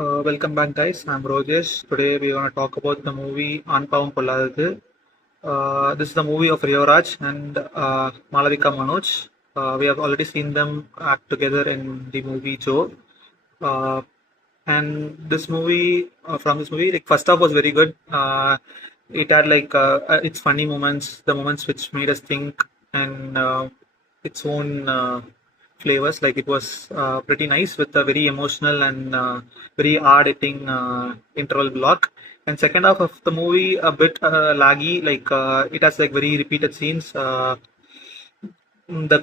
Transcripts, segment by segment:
Welcome back, guys. I'm Rojesh. Today we're going to talk about the movie paavam pollathathu. This is the movie of Raj and Malavika Manoj. We have already seen them act together in the movie Joe. Uh, and this movie, from this movie, like first half was very good. It had like its funny moments, the moments which made us think, and its own flavors. Like it was pretty nice with a very emotional and very hard hitting interval block. And second half of the movie a bit laggy. Like it has like very repeated scenes. The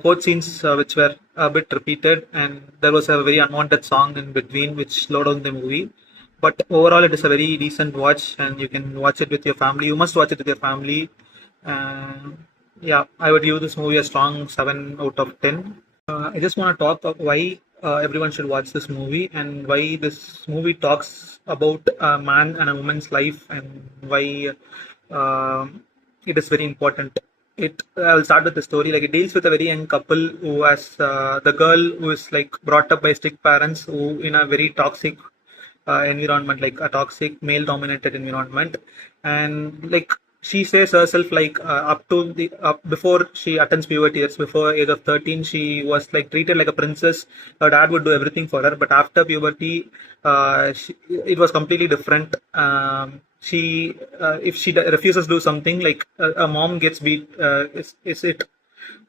court scenes which were a bit repeated, and there was a very unwanted song in between which slowed down the movie. But overall, it is a very decent watch, and you can watch it with your family. You must watch it with your family. Uh, yeah, I would give this movie a strong 7 out of 10. I just want to talk of why everyone should watch this movie and why this movie talks about a man and a woman's life and why it is very important. I'll start with the story. Like it deals with a very young couple who has the girl who is like brought up by strict parents who in a very toxic environment, like a toxic male dominated environment. And like she says herself, like up to the up before she attends puberty, that's before age of 13, she was like treated like a princess. Her dad would do everything for her, but after puberty it was completely different. She if she refuses to do something, like a mom gets beat, is it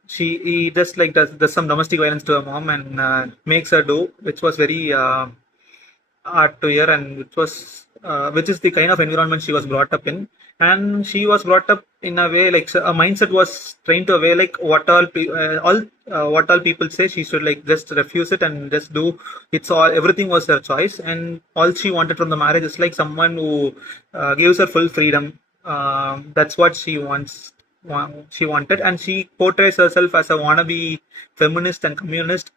she he just like does some domestic violence to her mom and makes her do, which was very art to hear, and which is the kind of environment she was brought up in. And she was brought up in a way like, so a mindset was trained to a way like what all people say, she should like just refuse it and just do. It's all everything was her choice, and all she wanted from the marriage is like someone who gives her full freedom. That's what she wanted, and she portrays herself as a wannabe feminist and communist.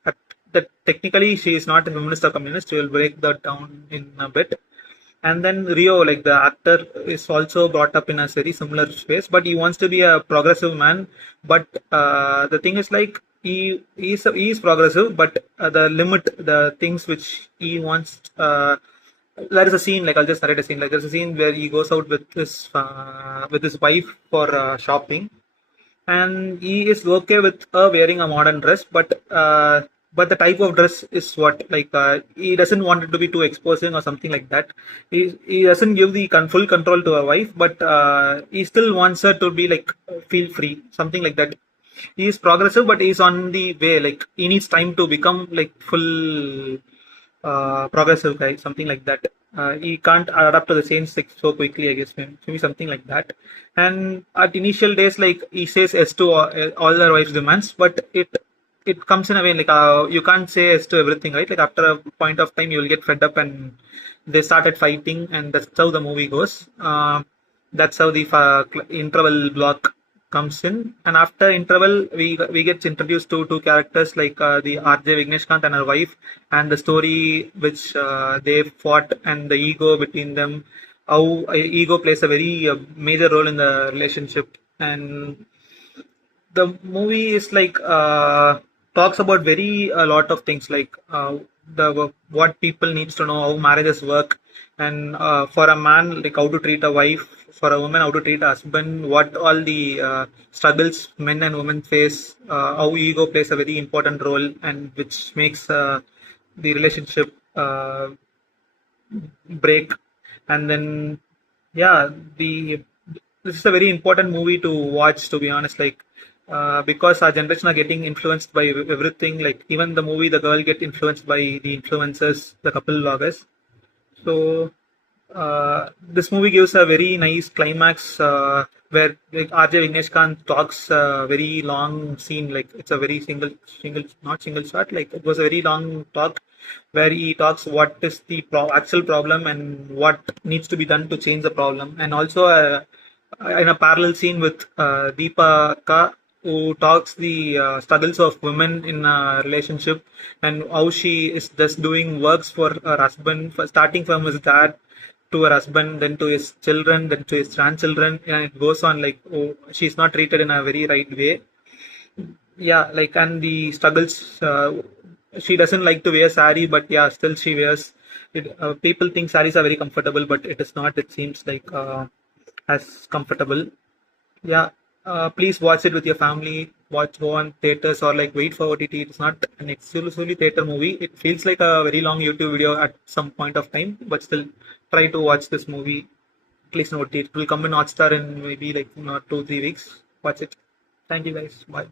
That technically she is not a feminist or communist. We will break that down in a bit. And then Rio, like the actor, is also brought up in a very similar space, but he wants to be a progressive man. But the thing is, like he is progressive, but the things which he wants. There is a scene, like I'll just narrate a scene. Like there's a scene where he goes out with his wife for shopping, and he is okay with wearing a modern dress, but the type of dress is what, like he doesn't want it to be too exposing or something like that. He doesn't give the full control to a wife, but he still wants her to be like feel free, something like that. He is progressive, but he's on the way. Like he needs time to become like full progressive guy, something like that. He can't adapt to the change so quickly, I guess. Maybe something like that. And at initial days, like he says yes to all their wife's demands, but it comes in a way like you can't say yes to everything, right? Like after a point of time, you will get fed up, and they started fighting, and that's how the movie goes. That's how the interval block comes in, and after interval we get introduced to two characters like the RJ Vigneshkant and her wife, and the story which they fought and the ego between them, how ego plays a very major role in the relationship. And the movie is like talks about very a lot of things, like the what people needs to know, how marriages work, and for a man, like how to treat a wife, for a woman how to treat a husband, what all the struggles men and women face, how ego plays a very important role, and which makes the relationship break. And then yeah, the this is a very important movie to watch, to be honest. Like because our generation are getting influenced by everything. Like even the movie, the girl get influenced by the influencers, the couple vloggers. So this movie gives a very nice climax where like RJ Vignesh Khan talks a very long scene. Like it's a very not single shot. Like it was a very long talk where he talks what is the actual problem and what needs to be done to change the problem. And also in a parallel scene with Deepa Ka, who talks the struggles of women in a relationship, and how she is just doing works for her husband, starting from his dad to her husband, then to his children, then to his grandchildren, and it goes on like, oh, she's not treated in a very right way. Yeah, like, and the struggles. She doesn't like to wear sari, but yeah, still she wears. People think sarees are very comfortable, but it is not. It seems like as comfortable. Yeah, please watch it with your family. Go on theaters or like wait for OTT. It's not an exclusively theater movie. It feels like a very long YouTube video at some point of time, but still try to watch this movie. At least in OTT. It will come in Hotstar in maybe like 2 3 weeks. Watch it. Thank you guys. Bye.